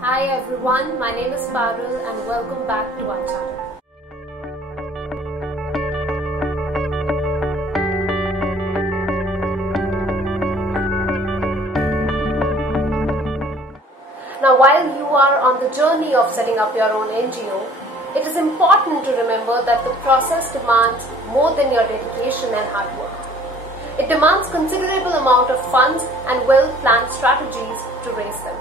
Hi everyone, my name is Parul and welcome back to our channel. Now while you are on the journey of setting up your own NGO, it is important to remember that the process demands more than your dedication and hard work. It demands considerable amount of funds and well-planned strategies to raise them.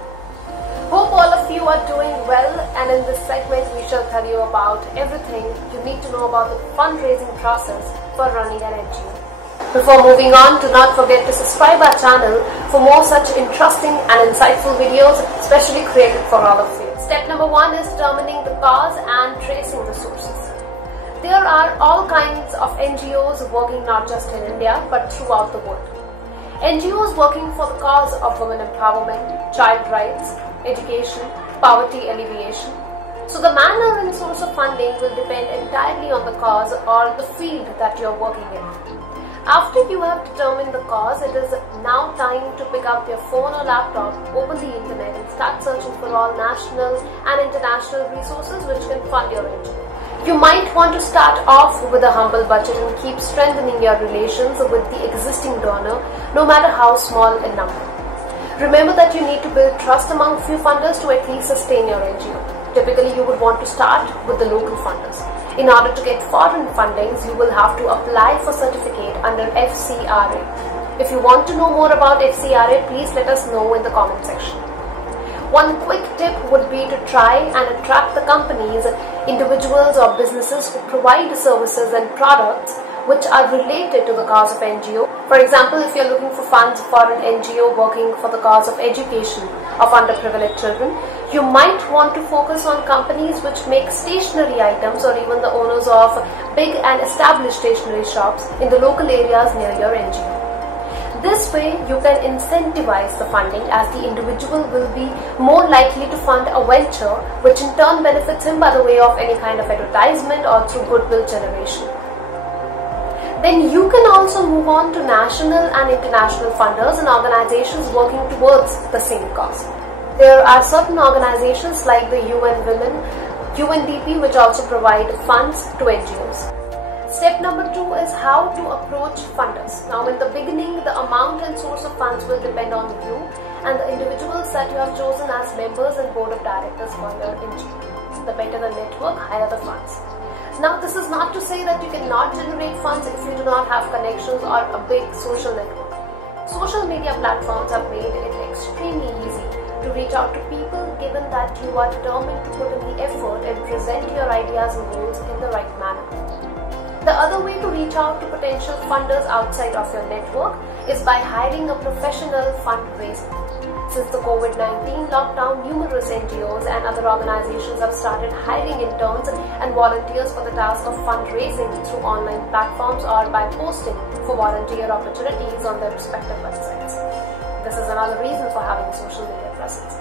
Hope all of you are doing well, and in this segment we shall tell you about everything you need to know about the fundraising process for running an NGO. Before moving on, do not forget to subscribe our channel for more such interesting and insightful videos specially created for all of you. Step number 1 is determining the cause and tracing the sources. There are all kinds of NGOs working not just in India but throughout the world. NGOs working for the cause of women empowerment, child rights, education, poverty alleviation. So the manner and source of funding will depend entirely on the cause or the field that you are working in. After you have determined the cause, it is now time to pick up your phone or laptop, open the internet and start searching for all national and international resources which can fund your NGO. You might want to start off with a humble budget and keep strengthening your relations with the existing donor, no matter how small in number. Remember that you need to build trust among few funders to at least sustain your NGO. Typically, you would want to start with the local funders. In order to get foreign fundings, you will have to apply for certificate under FCRA. If you want to know more about FCRA, please let us know in the comment section. One quick tip would be to try and attract the companies, individuals or businesses who provide services and products which are related to the cause of NGO. For example, if you are looking for funds for an NGO working for the cause of education of underprivileged children, you might want to focus on companies which make stationery items or even the owners of big and established stationery shops in the local areas near your NGO. This way, you can incentivize the funding as the individual will be more likely to fund a venture which in turn benefits him by the way of any kind of advertisement or through goodwill generation. Then you can also move on to national and international funders and organizations working towards the same cause. There are certain organizations like the UN Women, UNDP which also provide funds to NGOs. Step number 2 is how to approach funders. Now in the beginning, the amount and source of funds will depend on you and the individuals that you have chosen as members and board of directors for your NGO. The better the network, higher the funds. Now this is not to say that you cannot generate funds if you do not have connections or a big social network. Social media platforms have made it extremely easy to reach out to people given that you are determined to put in the effort and present your ideas and goals in the right manner. The other way to reach out to potential funders outside of your network is by hiring a professional fundraiser. Since the COVID-19 lockdown, numerous NGOs and other organizations have started hiring interns and volunteers for the task of fundraising through online platforms or by posting for volunteer opportunities on their respective websites. This is another reason for having a social media presence.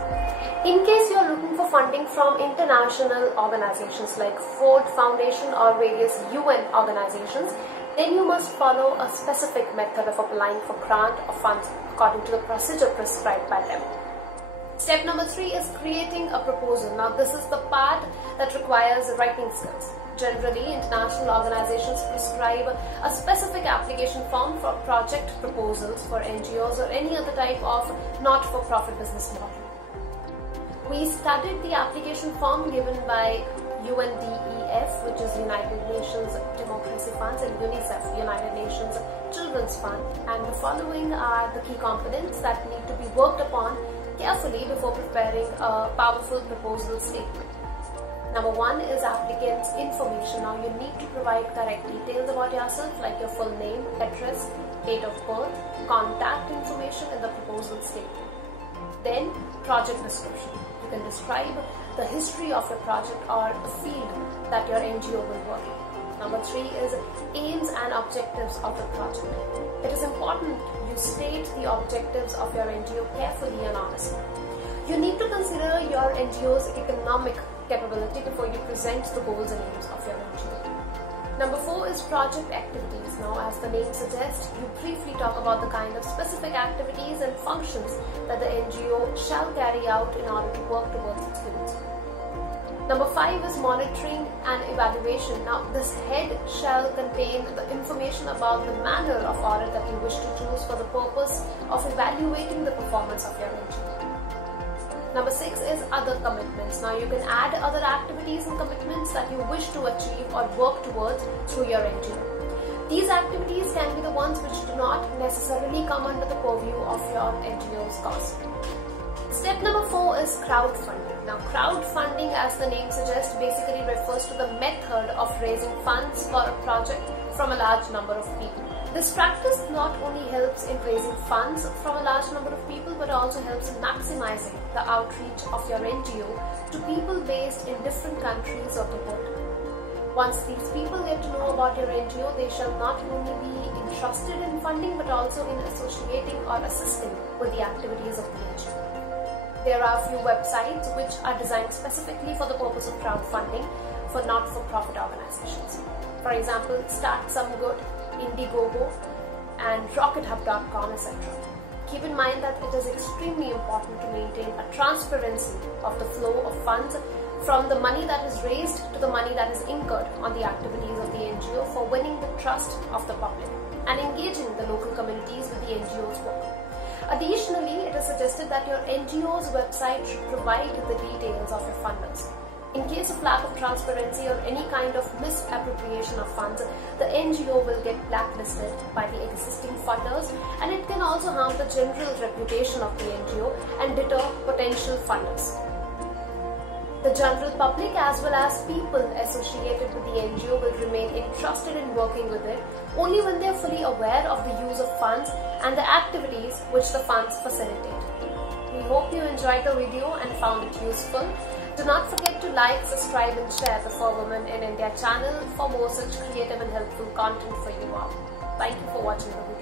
In case you are looking for funding from international organizations like Ford Foundation or various UN organizations, then you must follow a specific method of applying for grant or funds according to the procedure prescribed by them. Step number 3 is creating a proposal. Now this is the part that requires writing skills. Generally, international organizations prescribe a specific application form for project proposals for NGOs or any other type of not-for-profit business model. We studied the application form given by UNDEF, which is United Nations Democracy Funds, and UNICEF, United Nations Children's Fund, and the following are the key components that need to be worked upon carefully before preparing a powerful proposal statement. Number 1 is applicant's information. Now you need to provide correct details about yourself like your full name, address, date of birth, contact information in the proposal statement. Then project description. You can describe the history of your project or the field that your NGO will work in. Number 3 is aims and objectives of the project. It is important you state the objectives of your NGO carefully and honestly. You need to consider your NGO's economic capability before you present the goals and aims of your NGO. Number 4 is project activities. Now, as the name suggests, you briefly talk about the kind of specific activities and functions that the NGO shall carry out in order to work towards the fulfillment. Number 5 is monitoring and evaluation. Now, this head shall contain the information about the manner of audit that you wish to choose for the purpose of evaluating the performance of your NGO. Number 6 is other commitments. Now, you can add other activities and commitments that you wish to achieve or work towards through your NGO. These activities can be the ones which do not necessarily come under the purview of your NGO's cause. Step number 4 is crowdfunding. Now, crowdfunding, as the name suggests, basically refers to the method of raising funds for a project from a large number of people. This practice not only helps in raising funds from a large number of people, but also helps in maximizing the outreach of your NGO to people based in different countries of the world. Once these people get to know about your NGO, they shall not only be interested in funding, but also in associating or assisting with the activities of the NGO. There are a few websites which are designed specifically for the purpose of crowdfunding for not-for-profit organizations. For example, Start Some Good, Indiegogo, and RocketHub.com, etc. Keep in mind that it is extremely important to maintain a transparency of the flow of funds from the money that is raised to the money that is incurred on the activities of the NGO for winning the trust of the public and engaging the local communities with the NGO's work. Additionally, it is suggested that your NGO's website should provide the details of your funders. In case of lack of transparency or any kind of misappropriation of funds, the NGO will get blacklisted by the existing funders, and it can also harm the general reputation of the NGO and deter potential funders. The general public as well as people associated with the NGO will remain interested in working with it only when they are fully aware of the use of funds and the activities which the funds facilitate. We hope you enjoyed the video and found it useful. Do not forget to like, subscribe and share the For Women in India channel for more such creative and helpful content for you all. Thank you for watching the video.